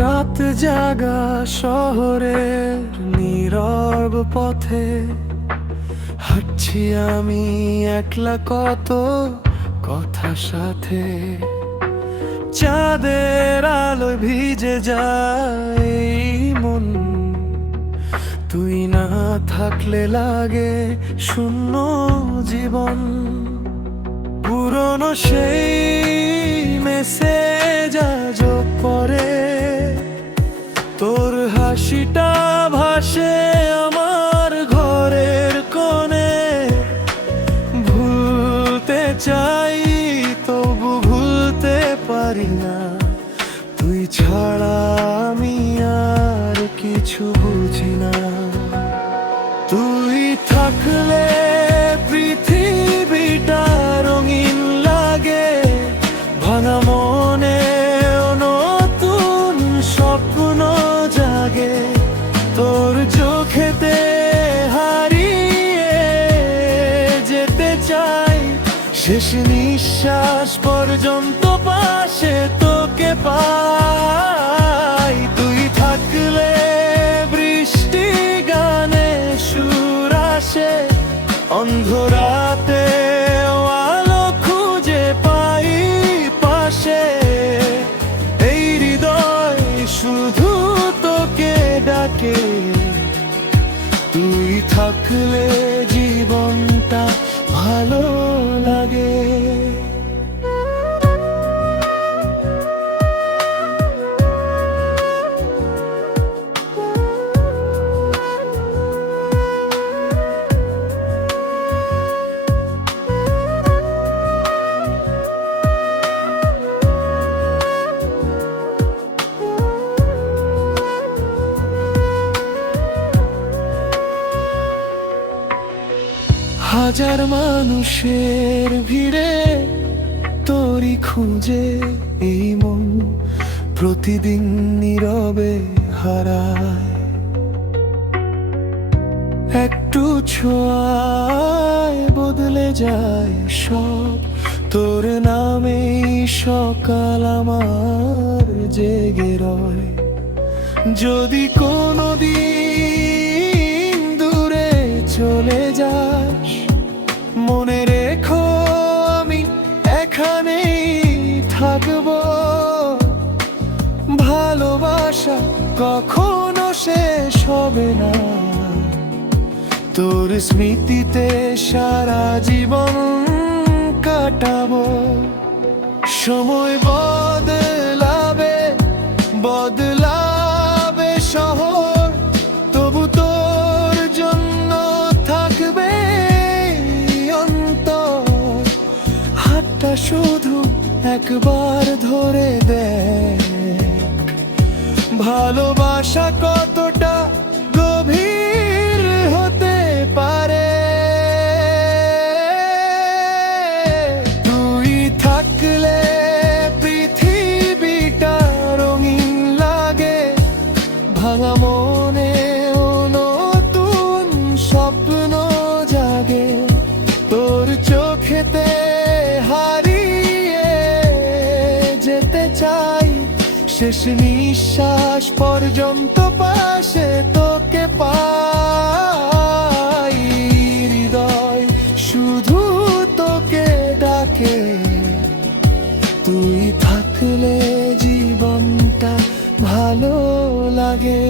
রাত জাগা শহরের নীরব পথে হাঁটছি আমি একলা, কত কথা সাথে। চাঁদের আলোয় ভিজে যায় মন, তুই না থাকলে লাগে শূন্য জীবন। পুরনো সেই মেসেজ আজও পড়ে, তোর হাসিটা ভাসে আমার ঘরের কোণে। ভুলতে চাই তবু ভুলতে পারি না, তুই ছাড়া আমি আর কিছু বুঝি না। তুই থাকলে পৃথিবীটা রঙিন লাগে, ভাঙা মনে নতুন স্বপ্ন জাগে। তোর চোখেতে হারিয়ে যেতে চাই, শেষ নিঃশ্বাস পর্যন্ত পাশে তোকে পাই। তুই থাকলে বৃষ্টি গানে সুর আসে, অন্ধরাতে আলো খুঁজে পাই পাশে। এই হৃদয় শুধু তোকে ডাকে, তুই থাকলে জীবনটা ভালো লাগে। হাজার মানুষের ভিড়ে তোরই খুঁজে এই মন প্রতিদিন নীরবে হারায়। একটু ছোঁয়ায় বদলে যায় সব, তোর নামেই সকাল আমার জেগে রয়। যদি কোনোদিন দূরে চলে যাস, মনে রেখো আমি এখানেই থাকবো। ভালোবাসা কখনো শেষ হবে না, তোর স্মৃতিতে সারা জীবন কাটাবো। সময় বদলাবে বদলাবে শহর, তবু তোর জন্য থাকবে অন্তর। হাতটা শুধু একবার ধরে দেখ, ভালোবাসা কতটা গভীর হতে পারে। তুই থাকলে পৃথিবীটা রঙিন লাগে, ভাঙা মনে নতুন স্বপ্ন জাগে। তোর চোখেতে হারিয়ে যেতে চাই, শেষ নিঃশ্বাস পর্যন্ত পাশে তোকে পাই। হৃদয় শুধু তোকে ডাকে, তুই থাকলে জীবনটা ভালো লাগে।